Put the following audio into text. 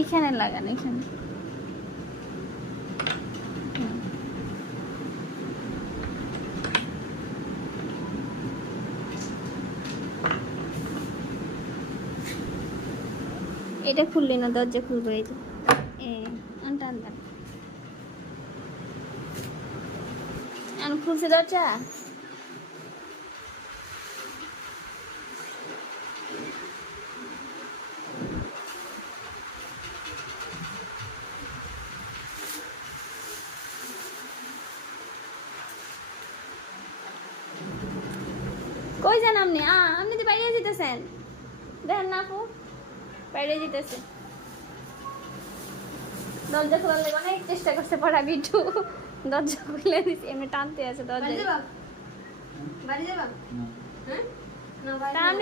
এখানে লাগান, এখানে। এটা খুললি না, দরজা খুলবো। এই যে টান দেন, খুলছে দরজা। কই যান আপনি? আপনি তো বাইরে যেতেছেন, দেখেন না আপু, বাইরে যেতেছে। দরজা খোলার লেগে অনেক চেষ্টা করছে পড়া বিটু, দরজা খুলে দিচ্ছে, এমনি টানতে আছে দরজা।